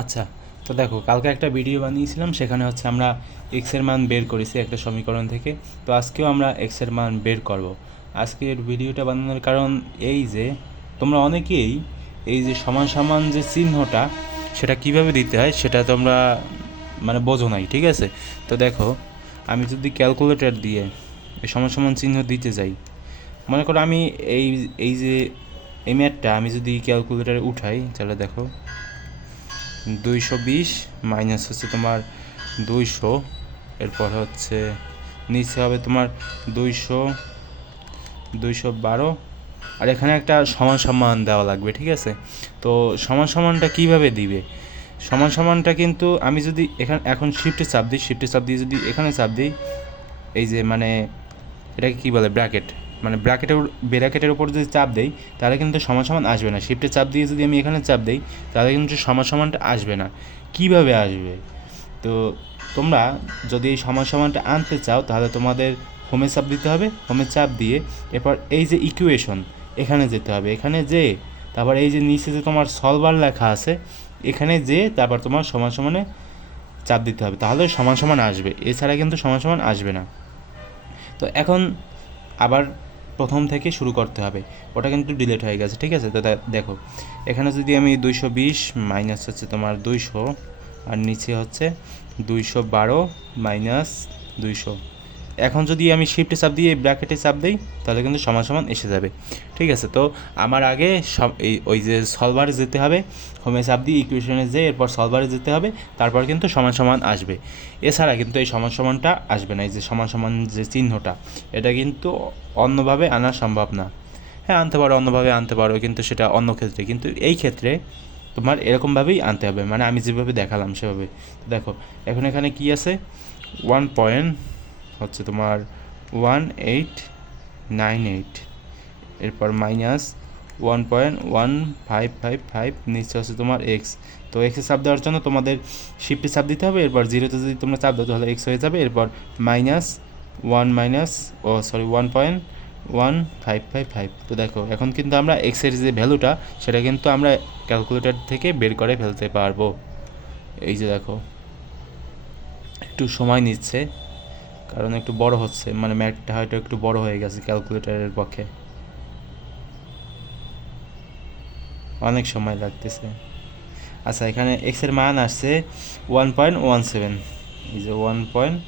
আচ্ছা তো দেখো, কালকে একটা ভিডিও বানিয়েছিলাম, সেখানে হচ্ছে আমরা এক্সের মান বের করেছি একটা সমীকরণ থেকে। তো আজকেও আমরা এক্সের মান বের করব। আজকের ভিডিওটা বানানোর কারণ এই যে, তোমরা অনেকেই এই যে সমান সমান যে চিহ্নটা, সেটা কীভাবে দিতে হয় সেটা তোমরা মানে বোঝো নাই, ঠিক আছে? তো দেখো, আমি যদি ক্যালকুলেটর দিয়ে এই সমান সমান চিহ্ন দিতে যাই, মনে করো আমি এই এই যে এই ম্যাটটা আমি যদি ক্যালকুলেটারে উঠাই, তাহলে দেখো দুইশো বিশ মাইনাস হচ্ছে তোমার দুইশো, এরপর হচ্ছে নিচে হবে তোমার দুইশো দুইশো বারো। আর এখানে একটা সমান সমান দেওয়া লাগবে, ঠিক আছে? তো সমান সমানটা কীভাবে দিবে? সমান সমানটা কিন্তু আমি যদি এখানে, এখন শিফটে চাপ দিই শিফটে চাপ দিয়ে যদি এখানে চাপ দিই, এই যে মানে এটাকে কী বলে ব্র্যাকেট মানে ব্র্যাকেটের ব্র্যাকেটের উপর যদি চাপ দেই, তাহলে কিন্তু সমান সমান আসবে না। শিফটে চাপ দিয়ে যদি আমি এখানে চাপ দেই, তাহলে কিন্তু সমান সমানটা আসবে না। কীভাবে আসবে? তো তোমরা যদি এই সমান সমানটা আনতে চাও, তাহলে তোমাদের হোমে চাপ দিতে হবে। হোমে চাপ দিয়ে এরপর এই যে ইকুয়েশন এখানে যেতে হবে। এখানে যে, তারপর এই যে নিচে যে তোমার সলভার লেখা আছে, এখানে যে, তারপর তোমার সমান সমানে চাপ দিতে হবে। তাহলে সমান সমান আসবে। এছাড়া কিন্তু সমান সমান আসবে না। তো এখন আবার প্রথম থেকে শুরু করতে হবে। ওটা কিন্তু ডিলেট হয়ে গেছে, ঠিক আছে? তো দেখো, এখানে যদি আমি দুইশো বিশ মাইনাস হচ্ছে তোমার দুইশো, আর নিচে হচ্ছে দুইশো বারো মাইনাস দুইশো। এখন যদি আমি শিফটে চাপ দিয়ে ব্র্যাকেটে চাপ দিই, তাহলে কিন্তু সমান সমান এসে যাবে। ঠিক আছে, তো আমার আগে সব এই, ওই যে সলভারে যেতে হবে হোমে চাপ দিয়ে ইকুয়েশনে যে এরপর সলভারে যেতে হবে, তারপর কিন্তু সমান সমান আসবে। এছাড়া কিন্তু এই সমান সমানটা আসবে না, এই যে সমান সমান যে চিহ্নটা, এটা কিন্তু অন্যভাবে আনা সম্ভব না। হ্যাঁ আনতে পারো, অন্যভাবে আনতে পারো, কিন্তু সেটা অন্য ক্ষেত্রে, কিন্তু এই ক্ষেত্রে তোমার এরকমভাবেই আনতে হবে। মানে আমি যেভাবে দেখালাম সেভাবে। দেখো, এখন এখানে কি আছে? ওয়ান পয়েন্ট হচ্ছে তোমার ওয়ান এইট নাইন এইট এরপর minus one point one five five five নিচে হচ্ছে তোমার এক্স তো এক্সে চাপ দেওয়ার জন্য তোমাদের শিফটে চাপ দিতে হবে, এরপর জিরোতে যদি তোমরা চাপ দাও তাহলে এক্স হয়ে যাবে, এরপর minus one minus oh sorry one point one five five five তো দেখো, এখন কিন্তু আমরা এক্সের যে ভ্যালুটা সেটা কিন্তু আমরা ক্যালকুলেটর থেকে বের করে ফেলতে পারব। এই যে দেখো, একটু সময় নিচ্ছে। কারণ একটু বড় হচ্ছে মানে ম্যাটটা হয়তো একটু বড় হয়ে গেছে ক্যালকুলেটরের পক্ষে। অনেক সময় লাগতেছে। আচ্ছা এখানে এক্সের মান আসছে ওয়ান পয়েন্ট ওয়ান সেভেন এই যে ওয়ান পয়েন্ট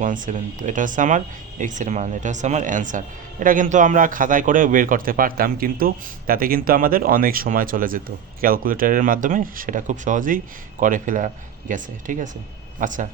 ওয়ান সেভেন তো এটা হচ্ছে আমার এক্সের মান, এটা হচ্ছে আমার অ্যান্সার এটা কিন্তু আমরা খাতায় করে বের করতে পারতাম, কিন্তু তাতে কিন্তু আমাদের অনেক সময় চলে যেত। ক্যালকুলেটারের মাধ্যমে সেটা খুব সহজেই করে ফেলা গেছে, ঠিক আছে? আচ্ছা